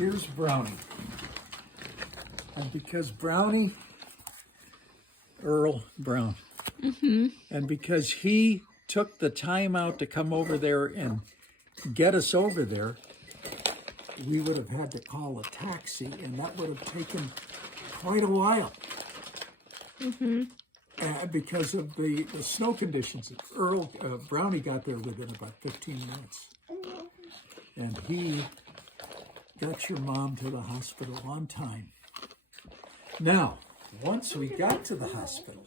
here's Brownie. And because Brownie, Earl Brown, and because he took the time out to come over there and get us over there, we would have had to call a taxi, and that would have taken quite a while. Because of the snow conditions. Brownie got there within about 15 minutes. And he got your mom to the hospital on time. Now, once we got to the hospital,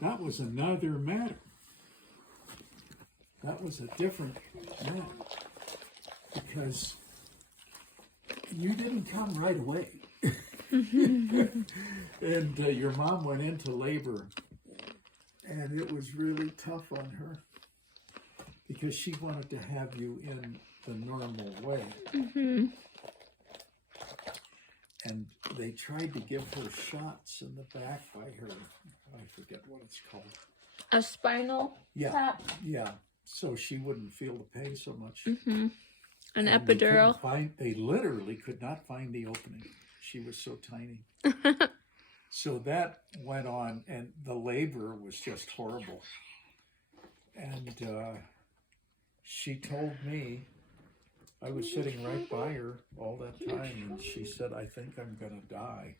that was another matter. That was a different matter. Because you didn't come right away. And your mom went into labor, and it was really tough on her because she wanted to have you in the normal way. And they tried to give her shots in the back by her, I forget what it's called. A spinal tap? Yeah, so she wouldn't feel the pain so much. An And epidural? they literally could not find the opening. She was so tiny. So that went on, and the labor was just horrible. And she told me, I was sitting right by her all that time, and she said, I think I'm going to die.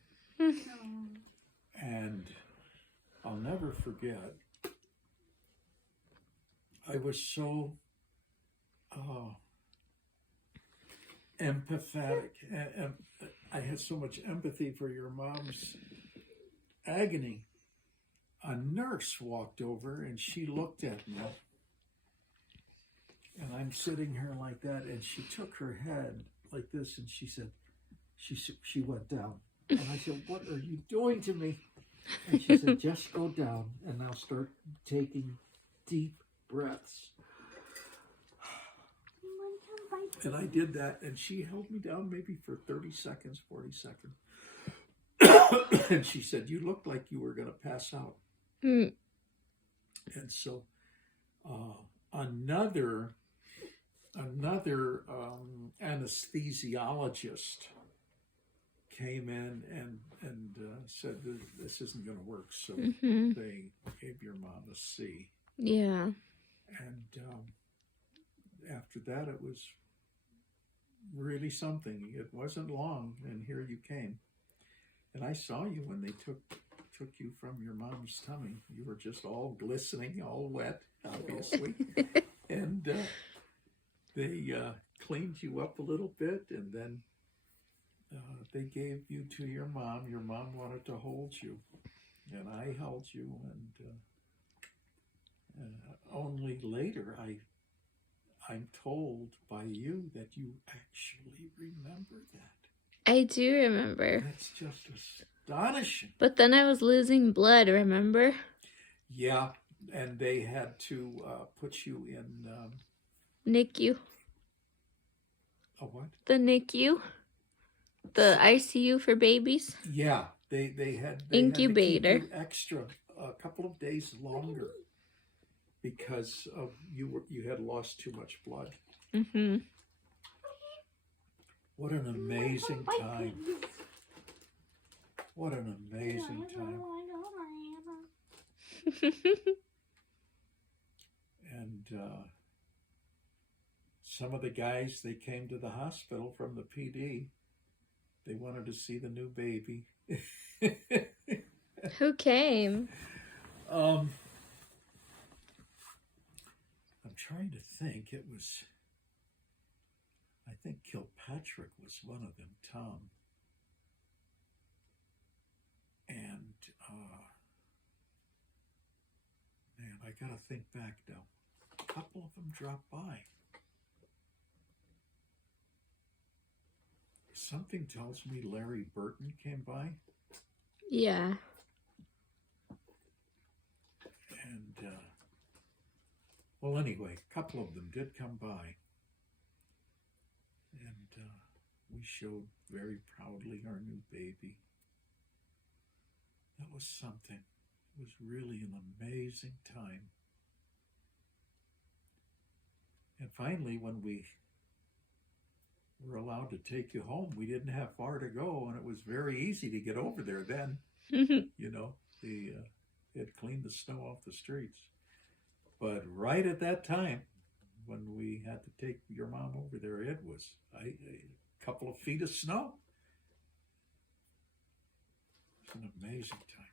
And I'll never forget, I was so empathetic, and I had so much empathy for your mom's agony. A nurse walked over and she looked at me, and I'm sitting here like that, and she took her head like this, and she said, she went down, and I said, what are you doing to me? And she said, just go down and now start taking deep breaths. And I did that, and she held me down maybe for 30 seconds, 40 seconds. And she said, you looked like you were going to pass out. And so another anesthesiologist came in and said, this isn't going to work. So they gave your mom a C. Yeah. And after that, it was really something. It wasn't long, and here you came. And I saw you when they took you from your mom's tummy. You were just all glistening, all wet, obviously. And they cleaned you up a little bit, and then they gave you to your mom. Your mom wanted to hold you, and I held you, and only later I'm told by you that you actually remember that. I do remember. That's just astonishing. But then I was losing blood, remember? Yeah, and they had to put you in... NICU. A what? The NICU. The ICU for babies. Yeah, they had Incubator. Had to keep you extra a couple of days longer because of you had lost too much blood. What an amazing time. What an amazing time. And some of the guys, they came to the hospital from the PD. They wanted to see the new baby. Who came? I'm trying to think. It was, I think Kilpatrick was one of them, Tom. And, man, I gotta think back now. A couple of them dropped by. Something tells me Larry Burton came by. Yeah. And, well, anyway, a couple of them did come by. And we showed very proudly our new baby. That was something. It was really an amazing time. And finally, when we were allowed to take you home, we didn't have far to go, and it was very easy to get over there then. You know, they had cleaned the snow off the streets. But right at that time, when we had to take your mom over there, it was a couple of feet of snow. It was an amazing time.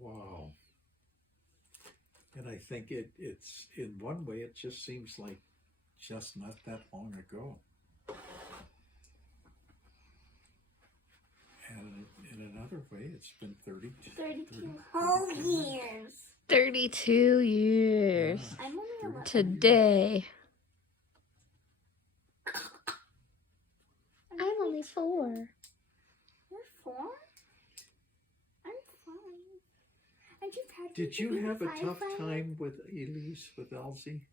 Wow. And I think it's in one way, it just seems like just not that long ago. And in another way, it's been 32 whole years. 32 years. I'm only 11. Today. I'm only 4. You're 4? I'm 5. I just had Did you to be have a tough 5. time with Elise, with Elsie?